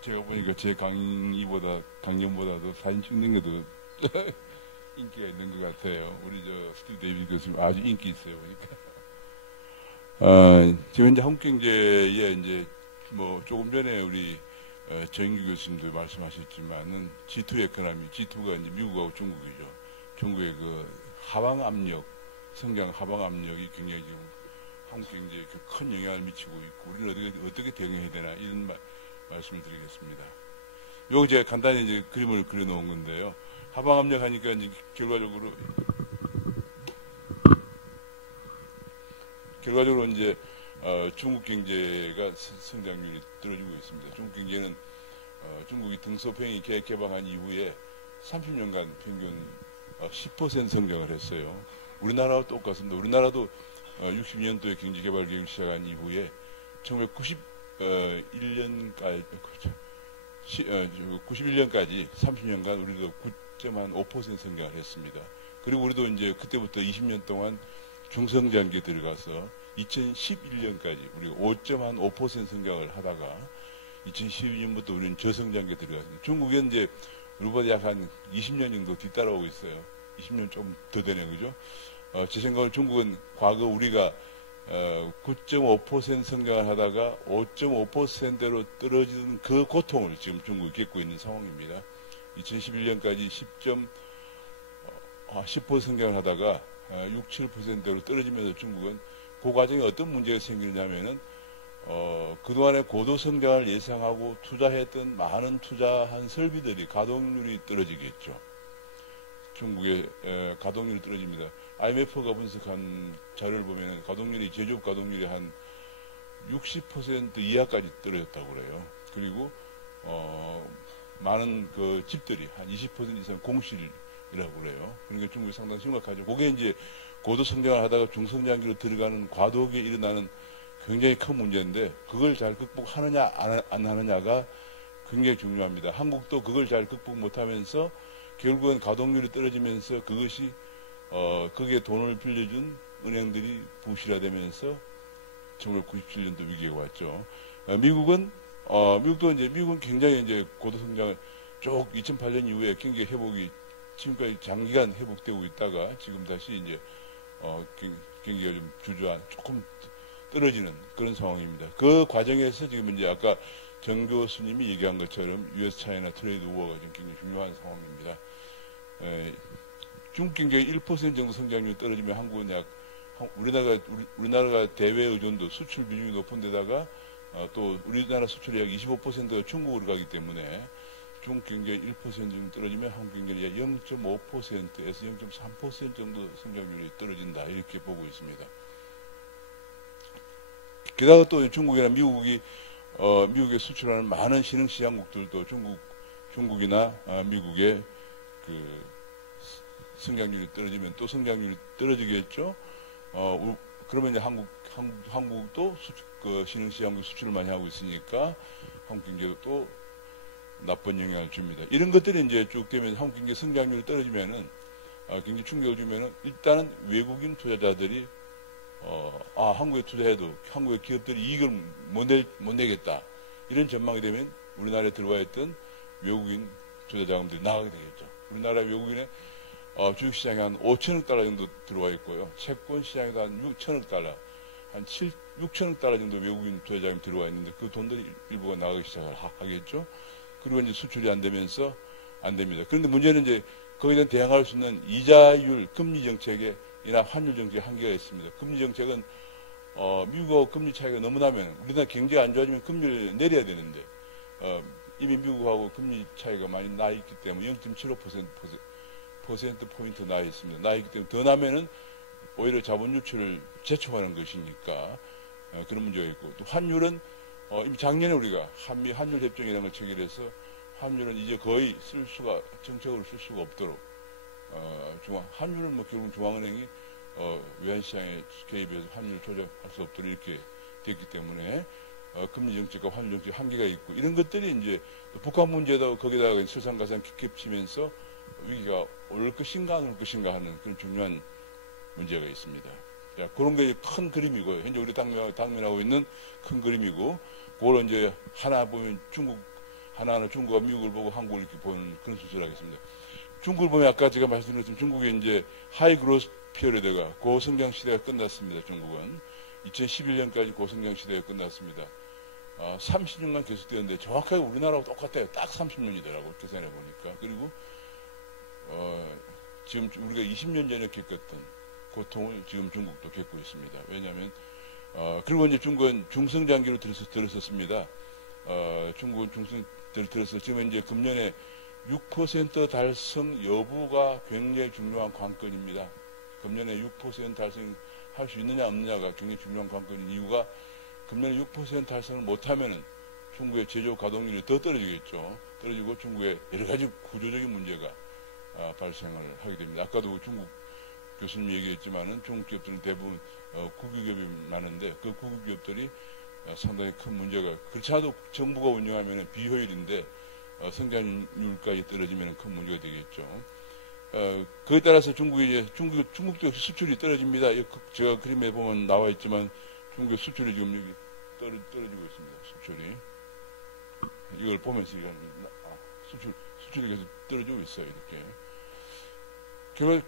제가 보니까 제 강연보다도 사진 찍는 것도 인기가 있는 것 같아요. 우리 저 스티브 데이비드 교수님 아주 인기 있어요, 보니까. 지금 이제 한국경제에 이제 뭐 조금 전에 우리 정인규 교수님도 말씀하셨지만은 G2 에코노미, G2가 이제 미국하고 중국이죠. 중국의 그 하방 압력, 성장 하방 압력이 굉장히 지금 한국 경제에 큰 영향을 미치고 있고, 우리는 어떻게 대응해야 되나, 이런 말씀을 드리겠습니다. 요거 제가 간단히 이제 그림을 그려놓은 건데요. 하방 압력 하니까 이제 결과적으로 이제 중국 경제가 성장률이 떨어지고 있습니다. 중국 경제는 중국이 등소평이 개방한 이후에 30년간 평균 10% 성장을 했어요. 우리나라와 똑같습니다. 우리나라도 60년도에 경제개발계획을 시작한 이후에 1991년까지 91년까지 30년간 우리도 9.5% 성장을 했습니다. 그리고 우리도 이제 그때부터 20년 동안 중성장기에 들어가서 2011년까지 우리가 5.5% 성장을 하다가 2012년부터 우리는 저성장기에 들어갔습니다. 중국은 이제 우리보다 약 한 20년 정도 뒤따라오고 있어요. 20년 좀 더 되네, 그죠? 제 생각은 중국은 과거 우리가 9.5% 성장을 하다가 5.5%로 떨어지는 그 고통을 지금 중국이 겪고 있는 상황입니다. 2011년까지 10% 성장을 하다가 6, 7%로 떨어지면서 중국은 그 과정에 어떤 문제가 생기냐면은 그동안에 고도 성장을 예상하고 투자했던 많은 투자한 설비들이 가동률이 떨어지겠죠. 중국의 가동률이 떨어집니다. IMF가 분석한 자료를 보면 가동률이, 제조업 가동률이 한 60% 이하까지 떨어졌다고 그래요. 그리고 많은 그 집들이 한 20% 이상 공실이라고 그래요. 그러니까 중국이 상당히 심각하죠. 그게 이제 고도 성장을 하다가 중성장기로 들어가는 과도기에 일어나는 굉장히 큰 문제인데, 그걸 잘 극복하느냐 안 하느냐가 굉장히 중요합니다. 한국도 그걸 잘 극복 못하면서 결국은 가동률이 떨어지면서 그것이 거기에 돈을 빌려준 은행들이 부실화되면서 1997년도 위기가 왔죠. 미국은 굉장히 이제 고도 성장을 쭉 2008년 이후에 경기 회복이 지금까지 장기간 회복되고 있다가 지금 다시 이제 경기가 좀 조금 떨어지는 그런 상황입니다. 그 과정에서 지금 이제 아까 정 교수님이 얘기한 것처럼 US 차이나 트레이드 우어가 지금 굉장히 중요한 상황입니다. 중국 경제의 1% 정도 성장률이 떨어지면 한국은 우리나라가 대외 의존도 수출 비중이 높은 데다가 또 우리나라 수출이 약 25%가 중국으로 가기 때문에 중국 경제의 1% 정도 떨어지면 한국 경제는 약 0.5%에서 0.3% 정도 성장률이 떨어진다, 이렇게 보고 있습니다. 게다가 또 중국이나 미국에 수출하는 많은 신흥시장국들도 중국이나 미국의 그 성장률이 떨어지면 또 성장률이 떨어지겠죠. 그러면 이제 한국도 그 신흥시장국 수출을 많이 하고 있으니까 한국 경제도 또 나쁜 영향을 줍니다. 이런 것들이 이제 쭉 되면 한국 경제 성장률이 떨어지면은 경제 충격을 주면은 일단은 외국인 투자자들이 한국에 투자해도 한국의 기업들이 이익을 못 내겠다, 이런 전망이 되면 우리나라에 들어와 있던 외국인 투자 자금들이 나가게 되겠죠. 우리나라 외국인의 주식시장에 한 5천억 달러 정도 들어와 있고요. 채권 시장에도 한 6천억 달러, 한 6천억 달러 정도 외국인 투자 자금이 들어와 있는데 그 돈들이 일부가 나가기 시작을 하겠죠. 그리고 이제 수출이 안 되면서 안 됩니다. 그런데 문제는 이제 거기에 대항할 수 있는 이자율, 금리 정책이나 환율 정책에 한계가 있습니다. 금리 정책은 미국하고 금리 차이가 너무 나면, 우리나라 경제가 안 좋아지면 금리를 내려야 되는데 이미 미국하고 금리 차이가 많이 나 있기 때문에 0.75%포인트 나 있습니다. 나 있기 때문에 더 나면은 오히려 자본 유출을 재촉하는 것이니까 그런 문제가 있고, 또 환율은 이미 작년에 우리가 한미 환율 협정이라는 걸 체결해서 환율은 이제 거의 정책으로 쓸 수가 없도록 환율은 뭐 결국 중앙은행이 외환시장에 개입해서 환율 조작할 수 없도록 이렇게 됐기 때문에 금리 정책과 환율 정책 한계가 있고, 이런 것들이 이제 북한 문제도 거기다가 설상가상 겹치면서 위기가 올 것인가 안 올 것인가 하는 그런 중요한 문제가 있습니다. 자, 그런 게 큰 그림이고요. 현재 우리 당면하고 있는 큰 그림이고, 그걸 이제 하나 보면 하나하나 중국과 미국을 보고 한국을 이렇게 보는 그런 수술을 하겠습니다. 중국을 보면 아까 제가 말씀드린 것처럼 중국의 이제 하이 그로스 피어리드가 고성장 시대가 끝났습니다. 중국은 2011년까지 고성장 시대가 끝났습니다. 30년간 계속되었는데 정확하게 우리나라하고 똑같아요. 딱 30년이더라고요. 계산해 보니까. 그리고 지금 우리가 20년 전에 겪었던 고통을 지금 중국도 겪고 있습니다. 왜냐하면 그리고 이제 중국은 중성장기로 들었었습니다. 중국은 중성장기로 들어서 지금 이제 금년에 6% 달성 여부가 굉장히 중요한 관건입니다. 금년에 6% 달성할 수 있느냐 없느냐가 굉장히 중요한 관건인 이유가 금년에 6% 달성을 못하면은 중국의 제조 가동률이 더 떨어지겠죠. 떨어지고 중국의 여러 가지 구조적인 문제가 발생을 하게 됩니다. 아까도 중국 교수님 얘기했지만은 중국 기업들은 대부분 국유기업이 많은데 그 국유기업들이 상당히 큰 문제가 그렇지 않아도 정부가 운영하면 비효율인데 성장률까지 떨어지면 큰 문제가 되겠죠. 그에 따라서 중국도 역시 수출이 떨어집니다. 제가 그림에 보면 나와 있지만 중국의 수출이 지금 여기 떨어지고 있습니다. 수출이. 이걸 보면서 수출이 계속 떨어지고 있어요. 이렇게.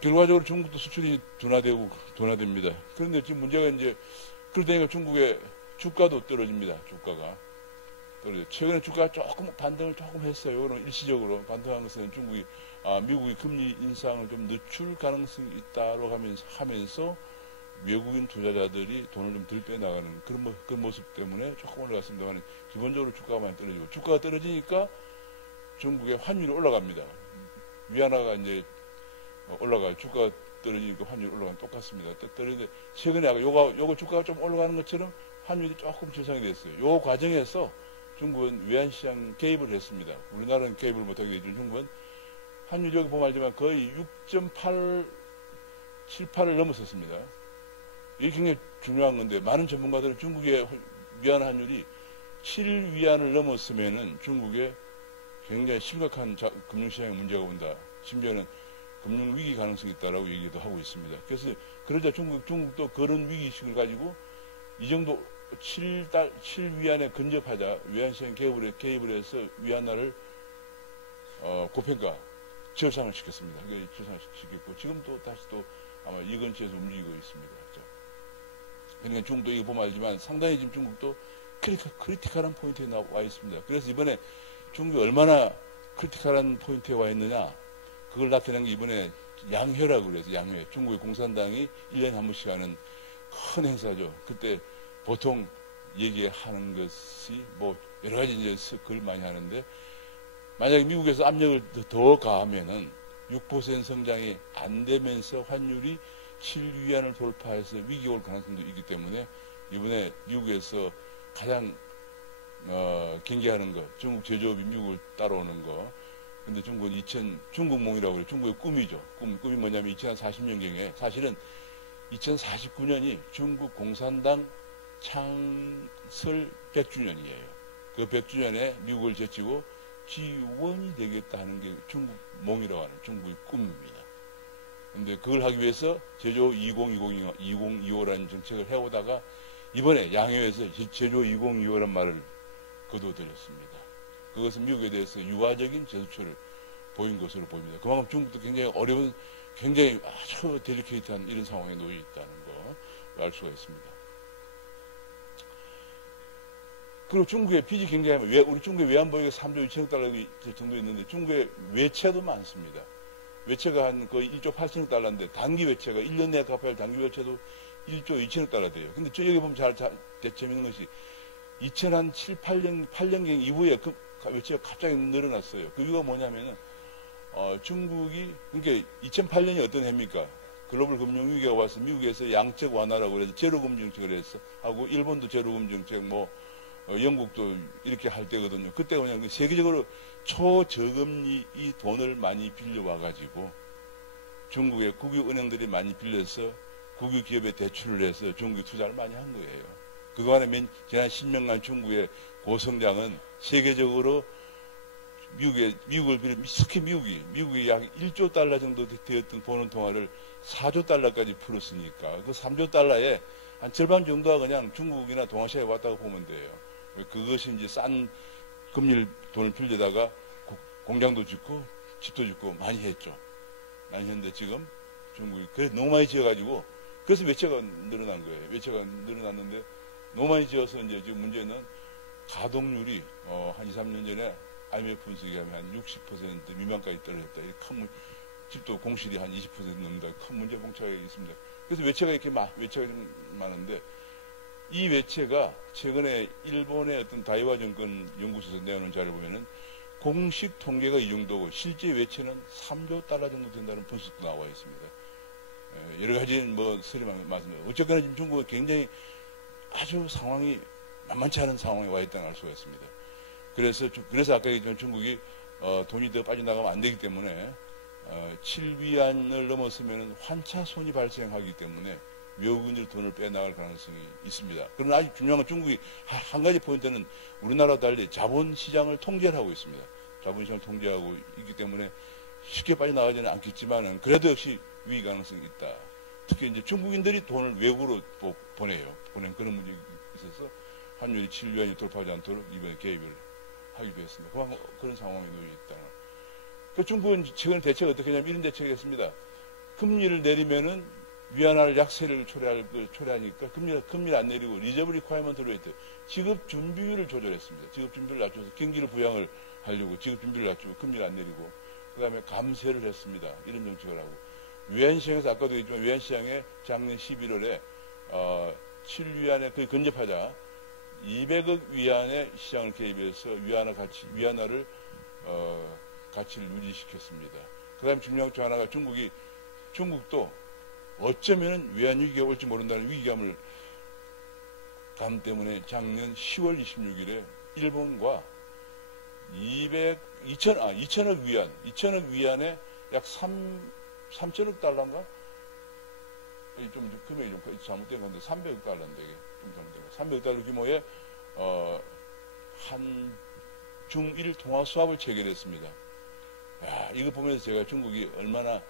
결과적으로 중국도 수출이 둔화됩니다. 그런데 지금 문제가 이제, 그러다니까 중국의 주가도 떨어집니다. 주가가. 최근에 주가가 조금 반등을 조금 했어요. 그럼 일시적으로 반등한 것은 미국이 금리 인상을 좀 늦출 가능성이 있다고 하면서 외국인 투자자들이 돈을 좀 덜 빼나가는 그런 모습 때문에 조금 올라갔습니다만 기본적으로 주가가 많이 떨어지고 주가가 떨어지니까 중국의 환율이 올라갑니다. 위안화가 이제 올라가요. 주가가 떨어지니까 환율이 올라가면 똑같습니다. 떨어지는데 최근에 아까 요거 주가가 좀 올라가는 것처럼 환율이 조금 절상이 됐어요. 요 과정에서 중국은 외환시장 개입을 했습니다. 우리나라는 개입을 못하게 되죠. 중국은 환율이 여기 보면 알지만 거의 6.78을 넘었었습니다. 이게 굉장히 중요한 건데 많은 전문가들은 중국의 위안 환율이 7위안을 넘었으면은 중국에 굉장히 심각한 금융시장에 문제가 온다. 심지어는 금융위기 가능성이 있다라고 얘기도 하고 있습니다. 그래서 그러자 중국도 그런 위기의식을 가지고 이 정도 7위안에 근접하자 외환시장 개입을 해서 위안화를 고평가 절상을 시켰습니다. 절상을 시켰고 지금 또 다시 또 아마 이 근처에서 움직이고 있습니다. 그러니까 중국도 이거 보면 알지만 상당히 지금 중국도 크리티컬한 포인트에 와 있습니다. 그래서 이번에 중국이 얼마나 크리티컬한 포인트에 와 있느냐 그걸 나타낸 게 이번에 양회라고 그래서 양회. 중국의 공산당이 1년에 한 번씩 하는 큰 행사죠. 그때 보통 얘기하는 것이 뭐 여러 가지 이제 글 많이 하는데 만약에 미국에서 압력을 더 가하면은 6% 성장이 안 되면서 환율이 7위안을 돌파해서 위기가 올 가능성도 있기 때문에 이번에 미국에서 가장 경계하는 것, 중국 제조업이 미국을 따라오는 거. 근데 중국은 중국몽이라고 그래요. 중국의 꿈이죠. 꿈이 뭐냐면 2040년경에 사실은 2049년이 중국 공산당 창설 100주년이에요. 그 100주년에 미국을 제치고 G1이 되겠다 하는 게 중국몽이라고 하는 중국의 꿈입니다. 근데 그걸 하기 위해서 제조 2025라는 정책을 해오다가 이번에 양회에서 제조 2025란 말을 거둬들였습니다. 그것은 미국에 대해서 유화적인 제스처를 보인 것으로 보입니다. 그만큼 중국도 굉장히 어려운, 굉장히 아주 델리케이트한 이런 상황에 놓여 있다는 거 알 수가 있습니다. 그리고 중국의 빚이 굉장히 우리 중국의 외환보유가 3조 2천억 달러 정도 있는데 중국의 외채도 많습니다. 외채가 한 거의 1조 8천억 달러인데 단기 외채가 1년 내에 갚아야 할 단기 외채도 1조 2천억 달러 돼요. 근데 여기 보면 재밌는 것이 2007, 8년경 이후에 그 외채가 갑자기 늘어났어요. 그 이유가 뭐냐면은 중국이 그러니까 2008년이 어떤 해입니까? 글로벌 금융위기가 와서 미국에서 양적 완화라고 그래서 제로금리 정책을 해서 하고 일본도 제로금리 정책 영국도 이렇게 할 때거든요. 그때 그냥 세계적으로 초저금리 이 돈을 많이 빌려와가지고 중국의 국유은행들이 많이 빌려서 국유기업에 대출을 해서 중국이 투자를 많이 한 거예요. 그동안에 지난 10년간 중국의 고성장은 세계적으로 미국을 비롯 특히 미국이 약 1조 달러 정도 되었던 보는 통화를 4조 달러까지 풀었으니까 그 3조 달러에 한 절반 정도가 그냥 중국이나 동아시아에 왔다고 보면 돼요. 그것이 이제 싼 금리를 돈을 빌려다가 공장도 짓고 집도 짓고 많이 했죠. 많이 했는데 지금 중국이 그래 너무 많이 지어가지고 그래서 외채가 늘어난 거예요. 외채가 늘어났는데 너무 많이 지어서 이제 지금 문제는 가동률이 한 2, 3년 전에 IMF 분석에 하면 한 60% 미만까지 떨어졌다. 큰 집도 공실이 한 20% 넘는다. 큰 문제 봉착이 있습니다. 그래서 외채가 외채가 좀 많은데 이 외채가 최근에 일본의 어떤 다이와 정권 연구소에서 내놓은 자료를 보면은 공식 통계가 이 정도고 실제 외채는 3조 달러 정도 된다는 분석도 나와 있습니다. 여러 가지 설이 많습니다. 어쨌거나 지금 중국은 굉장히 아주 상황이 만만치 않은 상황에 와 있다는 알 수가 있습니다. 그래서 아까 얘기했지만 중국이 돈이 더 빠져나가면 안 되기 때문에 7위안을 넘었으면 환차손이 발생하기 때문에 외국인들 돈을 빼나갈 가능성이 있습니다. 그러나 아주 중요한 건 중국이 한 가지 포인트는 우리나라와 달리 자본시장을 통제를 하고 있습니다. 자본시장을 통제하고 있기 때문에 쉽게 빠져나가지는 않겠지만은 그래도 역시 위기 가능성이 있다. 특히 이제 중국인들이 돈을 외국으로 보내요. 보낸 그런 문제가 있어서 환율이 7위안이 돌파하지 않도록 이번에 개입을 하기도 했습니다. 그런 상황에 놓여 있다. 그 중국은 최근에 대책을 어떻게 하냐면 이런 대책을 했습니다. 금리를 내리면은 위안화를 약세를 초래하니까 금리를 안 내리고 리저브 리콰이먼트로 했대요. 지급 준비율을 조절했습니다. 지급 준비를 낮춰서 경기를 부양을 하려고 지급 준비를 낮추고 금리를 안 내리고 그 다음에 감세를 했습니다. 이런 정책을 하고 외환시장에서 아까도 얘기했지만 외환시장에 작년 11월에 7위안에 거의 근접하자 200억 위안의 시장을 개입해서 위안화를 가치를 유지시켰습니다. 그 다음에 중요한 것 중 하나가 중국도 어쩌면 외환 위기가 올지 모른다는 위기감을 감 때문에 작년 10월 26일에 일본과 2천억 위안에 약 3천억 달러인가? 좀 금액이 좀 잘못된 건데 300억 달러인데 이게 좀 잘못된 거. 300억 달러 규모의 한중일 통화 수합을 체결했습니다. 야, 이거 보면서 제가 중국이 얼마나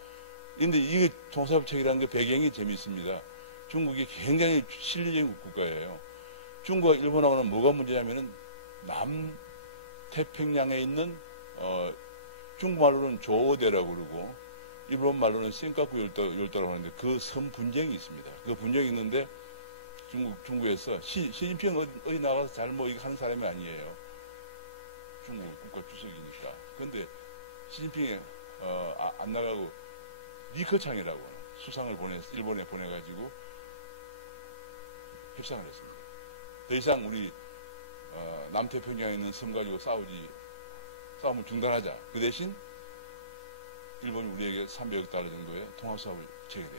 근데 이게 통화 수합 체결한 게 배경이 재미있습니다. 중국이 굉장히 실리적인 국가예요. 중국과 일본하고는 뭐가 문제냐면은 남태평양에 있는 중국말로는 조어대라고 그러고 일본 말로는 센카쿠 열도라고 하는데 그 섬 분쟁이 있습니다. 그 분쟁이 있는데 중국에서 시진핑 어디 나가서 잘 이거 하는 사람이 아니에요. 중국 국가 주석이니까. 그런데 시진핑이 안 나가고 리커창이라고 수상을 일본에 보내가지고 협상을 했습니다. 더 이상 우리 남태평양에 있는 섬 가지고 싸움을 중단하자. 그 대신 일본이 우리에게 300억 달러 정도의 통화수합을 체결해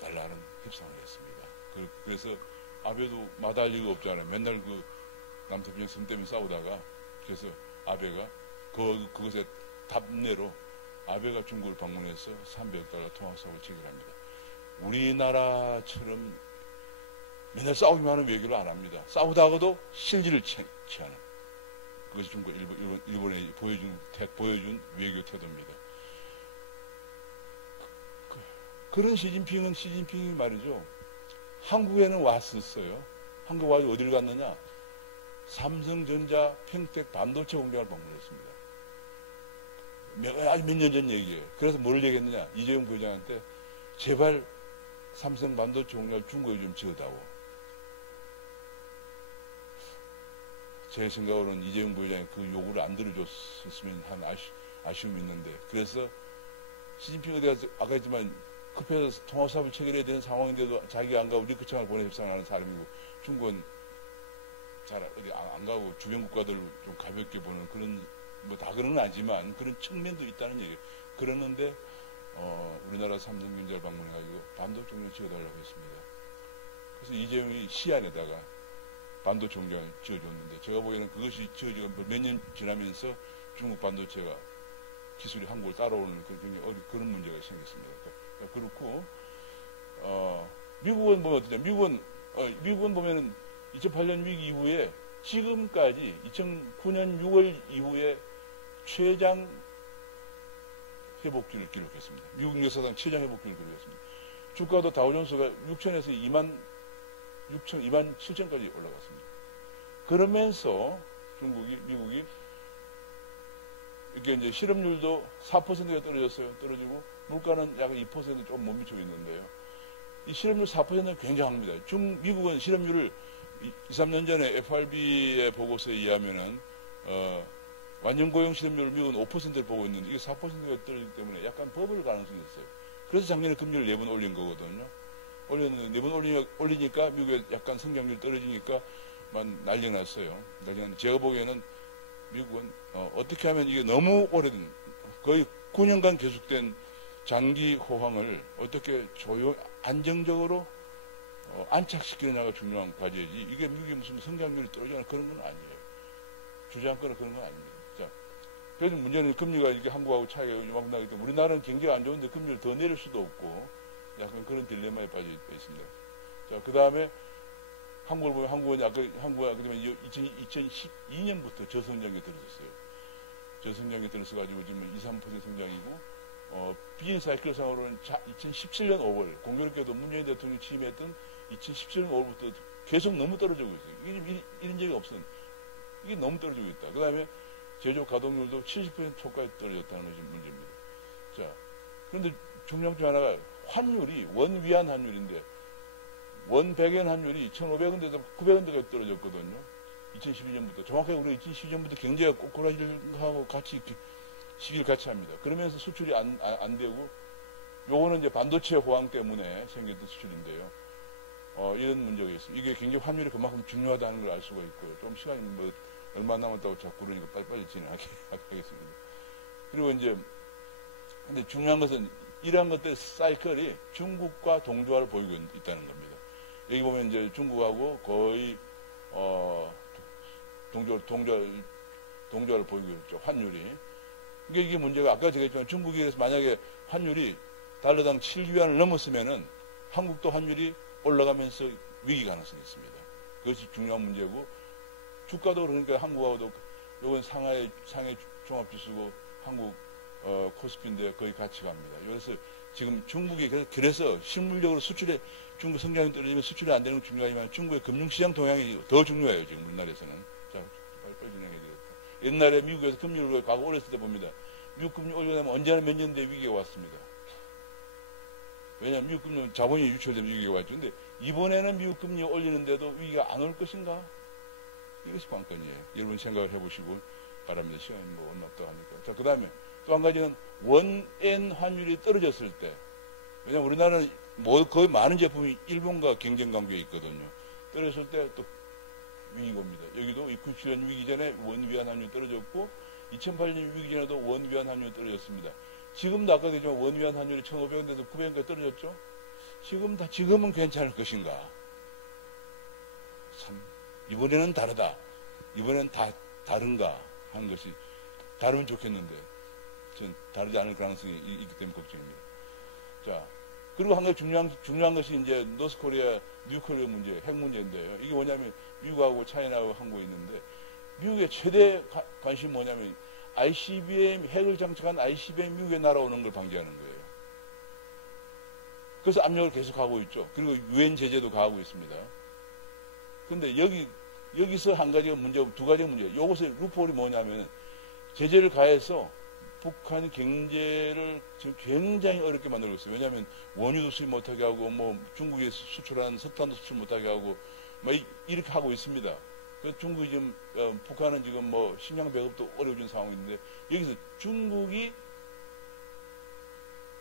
달라는 협상을 했습니다. 그래서 아베도 마다할 이유가 없잖아요. 맨날 그 남태평양 섬 때문에 싸우다가 그래서 아베가 그것에 답례로 아베가 중국을 방문해서 300억 달러 통화수합을 체결합니다. 우리나라처럼 맨날 싸우기만 하는 외교를 안 합니다. 싸우다가도 실질을 취하는 그것이 중국 일본에 보여준 외교 태도입니다. 그런 시진핑이 말이죠. 한국에는 왔었어요. 한국 와서 어디를 갔느냐? 삼성전자 평택 반도체 공장을 방문했습니다. 아주 몇 년 전 얘기예요. 그래서 뭘 얘기했느냐? 이재용 부회장한테 제발 삼성 반도체 공장을 중국에 좀 지어다오. 제 생각으로는 이재용 부회장이 그 요구를 안 들어줬으면 하는 아쉬움이 있는데 그래서 시진핑에 대해서 아까 했지만 급해서 통화수합을 체결해야 되는 상황인데도 자기가 안 가고 리커창을 보내 협상을 하는 사람이고 중국은 잘 어디 안 가고 주변 국가들을 좀 가볍게 보는 그런 다 그런 건 아니지만 그런 측면도 있다는 얘기예요. 그러는데 우리나라 삼성전자를 방문해가지고 반도체 공장 지어달라고 했습니다. 그래서 이재용이 시안에다가 반도체 공장을 지어줬는데 제가 보기에는 그것이 지어지고 몇 년 지나면서 중국 반도체가 기술이 한국을 따라오는 그런 문제가 생겼습니다. 그러니까 그렇고 미국은 보면 어떠냐? 미국은 보면은 2008년 위기 이후에 지금까지 2009년 6월 이후에 최장 회복률을 기록했습니다. 미국 역사상 최장 회복률을 기록했습니다. 주가도 다우존스가 6천에서 2만 7천까지 올라갔습니다. 그러면서 미국이 이게 이제 실업률도 4%가 떨어졌어요. 떨어지고 물가는 약 2% 조금 못 미치고 있는데요. 이 실업률 4%는 굉장합니다. 미국은 실업률을 2, 3년 전에 FRB의 보고서에 의하면은 완전 고용 실업률을 미국은 5%를 보고 있는데 이게 4%가 떨어지기 때문에 약간 버블 가능성이 있어요. 그래서 작년에 금리를 4번 올린 거거든요. 올렸는데 4번 올리니까 미국의 약간 성장률이 떨어지니까 난리 났어요. 제가 보기에는 미국은 어떻게 하면 이게 너무 오래된 거의 9년간 계속된 장기 호황을 어떻게 안정적으로 안착시키느냐가 중요한 과제지. 이게 미국이 무슨 성장률이 떨어지거나 그런 건 아니에요. 주저앉거나 그런 건 아닙니다. 자, 그래서 문제는 금리가 이렇게 한국하고 차이가 이만큼 나기 때문에 우리나라는 경기가 안 좋은데 금리를 더 내릴 수도 없고 약간 그런 딜레마에 빠져 있습니다. 자, 그 다음에 한국을 보면 한국은 아까 2012년부터 저성장에 들어섰어요. 저성장에 들어서가지고 지금 2, 3% 성장이고 비즈니스 사이클상으로는 2017년 5월 공교롭게도 문재인 대통령이 취임했던 2017년 5월부터 계속 너무 떨어지고 있어요. 이게 이런 적이 없어요. 이게 너무 떨어지고 있다. 그 다음에 제조업 가동률도 70% 초까지 떨어졌다는 것이 문제입니다. 자, 그런데 중요한 중 하나가 환율이 원 위안 환율인데 원 100엔 환율이 1,500원대에서 900원대까지 떨어졌거든요. 2012년부터. 정확하게 우리가 2012년부터 경제가 꼬꾸라지하고 같이 시기를 같이 합니다. 그러면서 수출이 안 되고 요거는 이제 반도체 호황 때문에 생겼던 수출인데요. 이런 문제가 있어요. 이게 굉장히 환율이 그만큼 중요하다는 걸 알 수가 있고요. 좀 시간이 뭐 얼마 남았다고 자꾸 그러니까 빨리빨리 진행하겠습니다. 그리고 이제 근데 중요한 것은 이러한 것들 사이클이 중국과 동조화를 보이고 있다는 겁니다. 여기 보면 이제 중국하고 거의 동조화를 보이고 있죠. 환율이. 이게 문제가 아까 제가 했지만 중국이 그래서 만약에 환율이 달러당 7위안을 넘었으면은 한국도 환율이 올라가면서 위기 가능성이 있습니다. 그것이 중요한 문제고 주가도 그러니까 한국하고도 요건 상하이 종합지수고 한국 코스피인데 거의 같이 갑니다. 그래서 지금 중국이 그래서 실물적으로 수출에 중국 성장이 떨어지면 수출이 안 되는 건 중요하지만 중국의 금융시장 동향이 더 중요해요. 지금 우리나라에서는. 자, 빨리 진행해야 되겠다. 옛날에 미국에서 금리를 과거 올렸을 때 봅니다. 미국 금리 올려면 언제나 몇 년 뒤에 위기가 왔습니다. 왜냐하면 미국 금리는 자본이 유출되면 위기가 왔죠. 근데 이번에는 미국 금리 올리는데도 위기가 안 올 것인가? 이것이 관건이에요. 여러분 생각을 해보시고 바랍니다. 시간이 뭐 얼마 더 하니까. 자, 그 다음에 또 한 가지는 원엔 환율이 떨어졌을 때, 왜냐하면 우리나라는 거의 많은 제품이 일본과 경쟁 관계에 있거든요. 떨어졌을 때 또 위기가 옵니다. 여기도 97년 위기 전에 원 위안 환율이 떨어졌고 2008년 위기 전에도 원 위안 환율이 떨어졌습니다. 지금도 아까 되지만 원 위안 환율이 1,500원에서 900원까지 떨어졌죠. 지금은 괜찮을 것인가? 참 이번에는 다르다. 이번엔 다른가 하는 것이 다르면 좋겠는데 전 다르지 않을 가능성이 있기 때문에 걱정입니다. 자, 그리고 한 가지 중요한 것이 이제 노스코리아, 뉴클리어 문제, 핵 문제인데요. 이게 뭐냐면 미국하고 차이나하고 한국이 있는데 미국의 최대 관심이 뭐냐면 ICBM, 핵을 장착한 ICBM 미국에 날아오는 걸 방지하는 거예요. 그래서 압력을 계속하고 있죠. 그리고 유엔 제재도 가하고 있습니다. 그런데 여기서 한 가지가 두 가지가 문제예요. 이것의 루폴이 뭐냐면 제재를 가해서 북한이 경제를 지금 굉장히 어렵게 만들고 있어요. 왜냐하면 원유도 수입 못하게 하고 뭐 중국에 수출하는 석탄도 수출 못하게 하고 막 이렇게 하고 있습니다. 그래서 중국이 지금 북한은 지금 뭐 식량 배급도 어려워진 상황인데 여기서 중국이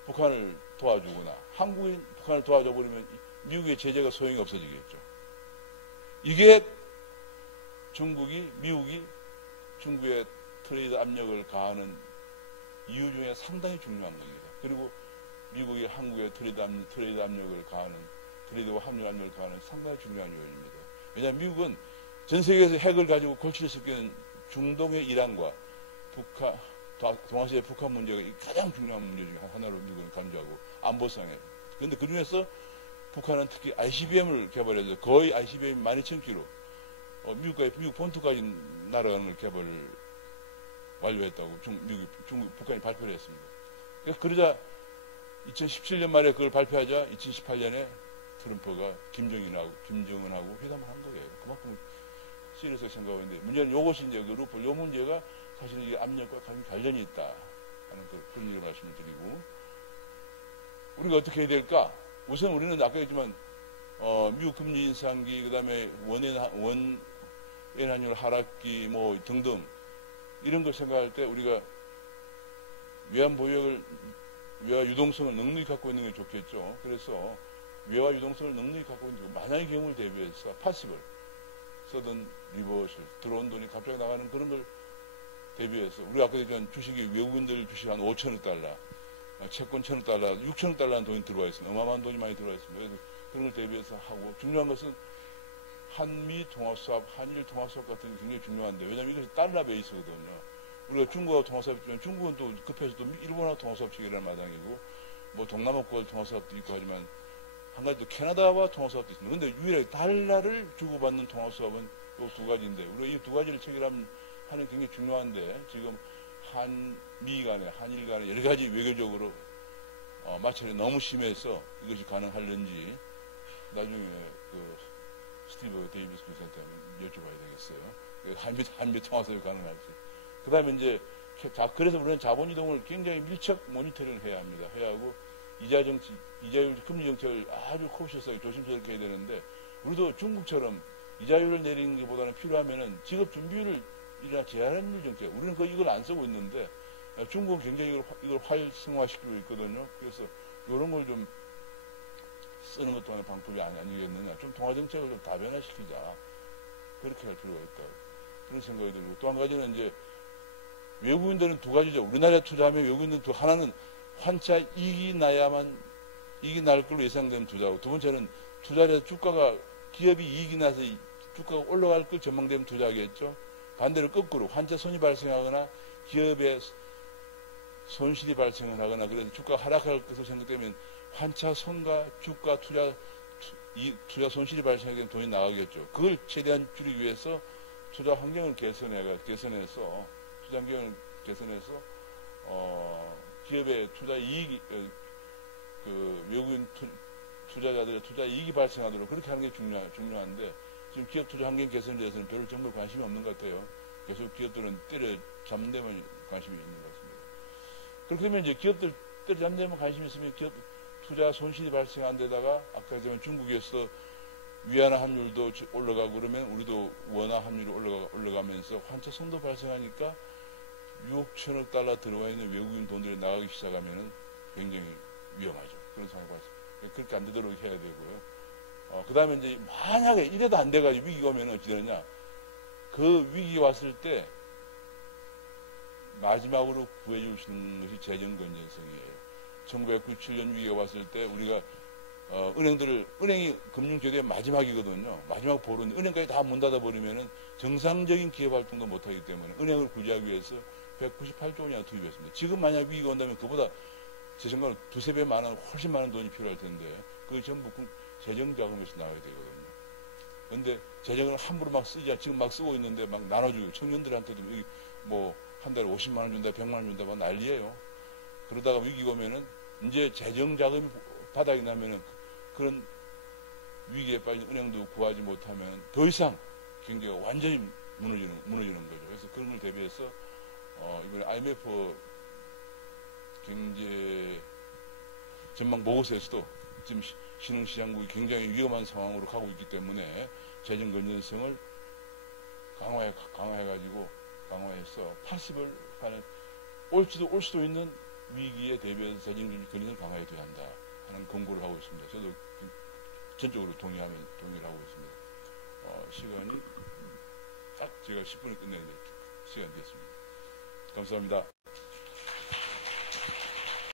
북한을 도와주거나 한국이 북한을 도와줘 버리면 미국의 제재가 소용이 없어지겠죠. 이게 미국이 중국의 트레이드 압력을 가하는 이유 중에 상당히 중요한 겁니다. 그리고 미국이 한국의 트레이드 압력을 가하는, 트레이드와 환율 압력을 가하는 상당히 중요한 요인입니다. 왜냐하면 미국은 전 세계에서 핵을 가지고 골치를 섞이는 중동의 이란과 동아시아의 북한 문제가 가장 중요한 문제 중에 하나로 미국은 간주하고 안보상에. 그런데 그 중에서 북한은 특히 ICBM을 개발해서 거의 ICBM 12,000km, 미국 본토까지 날아가는 걸 개발을 완료했다고 북한이 발표를 했습니다. 그러자 2017년 말에 그걸 발표하자 2018년에 트럼프가 김정은하고 회담을 한 거예요. 그만큼 시리어스하게 생각하고 있는데, 문제는 요것이 이제 그 루플, 요 문제가 사실 이 압력과 관련이 있다 하는 그런 얘기를 말씀을 드리고, 우리가 어떻게 해야 될까? 우선 우리는 아까 했지만 미국 금리 인상기, 그 다음에 원엔 환율 하락기 뭐 등등 이런 걸 생각할 때 우리가 외환 보유액을, 외화 유동성을 넉넉히 갖고 있는 게 좋겠죠. 그래서 외화 유동성을 넉넉히 갖고 있는 만약의 경우를 대비해서 파시블, 서든 리버스, 들어온 돈이 갑자기 나가는 그런 걸 대비해서, 우리 아까 얘기한 주식이 외국인들 주식 한 5천억 달러, 채권 1,000억 달러, 6천억 달러는 돈이 들어와 있습니다. 어마어마한 돈이 많이 들어와 있습니다. 그래서 그런 걸 대비해서 하고, 중요한 것은 한미 통화수합, 한일 통화수합 같은 게 굉장히 중요한데, 왜냐하면 이것이 달러 베이스거든요. 우리가 중국하고 통화수합 있지만 중국은 또 급해서 또 일본하고 통화수합 체결하는 마당이고, 뭐 동남아권 통화수합도 있고 하지만 한 가지 또 캐나다와 통화수합도 있습니다. 근데 유일하게 달러를 주고받는 통화수합은 이 두 가지인데, 우리가 이 두 가지를 체결하는 굉장히 중요한데, 지금 한미 간에, 한일 간에 여러 가지 외교적으로 마찰이 너무 심해서 이것이 가능할는지 나중에 그 스티브 데이비스 프레젠터한테 여쭤봐야 되겠어요. 한미 통화수합이 가능할지. 그 다음에 이제, 그래서 우리는 자본 이동을 굉장히 밀착 모니터링을 해야 합니다. 해야 하고, 이자 정치, 이자율, 금리 정책을 아주 코셔스하게 조심스럽게 해야 되는데, 우리도 중국처럼 이자율을 내리는 것보다는 필요하면은 직업 준비율을 이나 제한율 정책, 우리는 이걸 안 쓰고 있는데, 중국은 굉장히 이걸 활성화시키고 있거든요. 그래서 이런 걸 좀 쓰는 것도 하나의 방법이 아니겠느냐. 좀 통화정책을 좀 다변화시키자. 그렇게 할 필요가 있다. 그런 생각이 들고, 또 한 가지는 이제, 외국인들은 두 가지죠. 우리나라에 투자하면 외국인들은 하나는 환차 이익이 날 걸로 예상되는 투자고, 두 번째는 투자를 해서 주가가, 기업이 이익이 나서 주가가 올라갈 걸 전망되면 투자하겠죠. 반대로 거꾸로 환차 손이 발생하거나 기업의 손실이 발생을 하거나, 그래서 주가가 하락할 것으로 생각되면 환차 손과 주가 투자 손실이 발생하게 되면 돈이 나가겠죠. 그걸 최대한 줄이기 위해서 투자 환경을 개선해서 투자 환경을 개선해서 기업의 투자 이익이, 외국인 투자자들의 투자 이익이 발생하도록 그렇게 하는 게 중요한데, 지금 기업 투자 환경 개선에 대해서는 별로 정말 관심이 없는 것 같아요. 계속 기업들은 때려잡는 데만 관심이 있는 것 같습니다. 그렇게 되면 이제 기업들 때려잡는 데만 관심이 있으면 기업 투자 손실이 발생한 데다가, 아까 했지만 중국에서 위안화 환율도 올라가고 그러면 우리도 원화 환율이 올라가면서 환차 손도 발생하니까 6억 천억 달러 들어와 있는 외국인 돈들이 나가기 시작하면은 굉장히 위험하죠. 그런 상황이 발생. 그렇게 안 되도록 해야 되고요. 그 다음에 이제 만약에 이래도 안 돼가지고 위기가 오면 어찌 되느냐. 그 위기가 왔을 때 마지막으로 구해줄 수 있는 것이 재정 건전성이에요. 1997년 위기가 왔을 때 우리가 은행이 금융제도의 마지막이거든요. 마지막 보루는 은행까지 다 문 닫아버리면은 정상적인 기업 활동도 못하기 때문에 은행을 구제하기 위해서 198조 원이나 투입했습니다. 지금 만약 위기가 온다면 그보다 제 생각으로 두세 배 많은, 훨씬 많은 돈이 필요할 텐데, 그게 전부 재정 자금에서 나와야 되거든요. 그런데 재정을 함부로 막 쓰지 않고 지금 막 쓰고 있는데 막 나눠주고, 청년들한테도 뭐 한 달에 50만 원 준다, 100만 원 준다, 막 난리예요. 그러다가 위기가 오면은 이제 재정 자금이 바닥이 나면은 그런 위기에 빠진 은행도 구하지 못하면 더 이상 경제가 완전히 무너지는 거죠. 그래서 그런 걸 대비해서 이번에 IMF 경제 전망 보고서에서도 지금 신흥시장국이 굉장히 위험한 상황으로 가고 있기 때문에 재정 건전성을 강화해서 파시블 하는 올 수도 있는 위기에 대비해서 재정 건전성을 강화해야 한다 하는 권고를 하고 있습니다. 저도 전적으로 동의를 하고 있습니다. 시간이 딱 제가 10분에 끝내야 될 시간이 됐습니다. 감사합니다.